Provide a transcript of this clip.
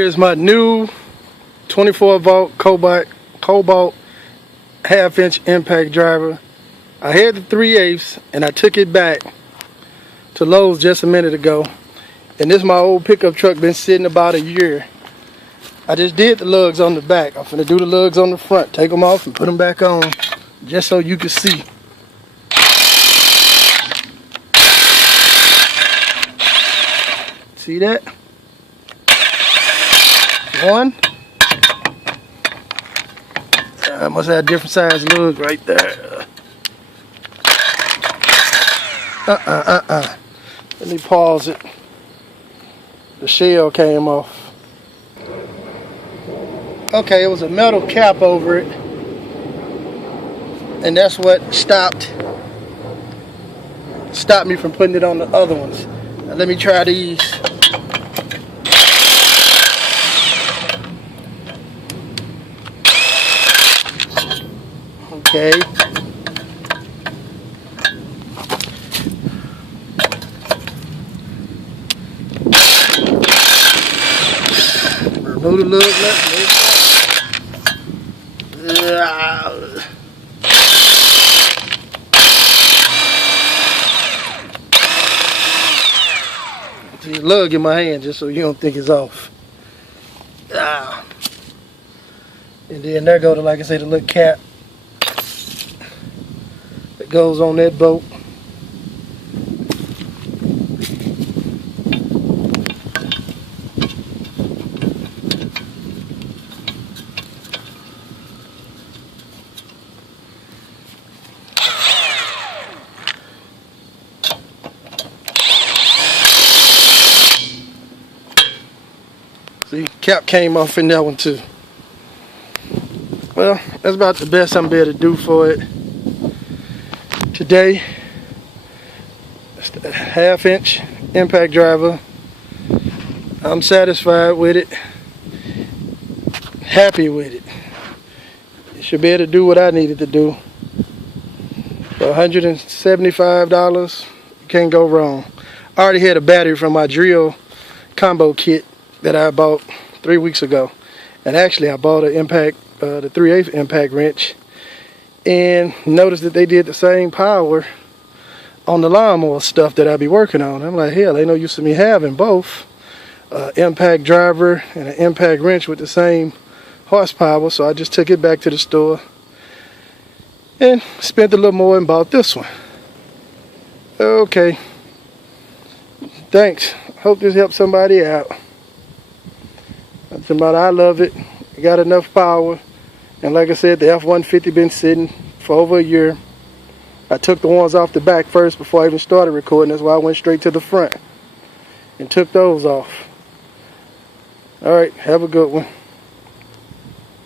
Here's my new 24-volt Kobalt half-inch impact driver. I had the 3/8 and I took it back to Lowe's just a minute ago. And this is my old pickup truck, been sitting about a year. I just did the lugs on the back. I'm finna do the lugs on the front, take them off and put them back on just so you can see. See that? One. I must have a different size lug right there. Let me pause it. The shell came off. Okay, it was a metal cap over it, and that's what stopped me from putting it on the other ones. Now let me try these. Okay. Remove the lug nut. See the lug in my hand just so you don't think it's off. And then there go to, like I say, the little cap that goes on that boat. See, cap came off in that one too. Well, that's about the best I'm able to do for it today. It's the half-inch impact driver. I'm satisfied with it, happy with it. It should be able to do what I needed to do. For $175, you can't go wrong. I already had a battery from my drill combo kit that I bought 3 weeks ago, and actually I bought an impact, the 3/8 impact wrench, and noticed that they did the same power on the lawnmower stuff that I be working on. I'm like, hell, they no use of me having both impact driver and an impact wrench with the same horsepower, so I just took it back to the store and spent a little more and bought this one. Okay, thanks. Hope this helps somebody out. That's about it. I love it. It got enough power, and like I said, the F-150 been sitting for over a year. I took the ones off the back first before I even started recording. That's why I went straight to the front and took those off. All right, have a good one.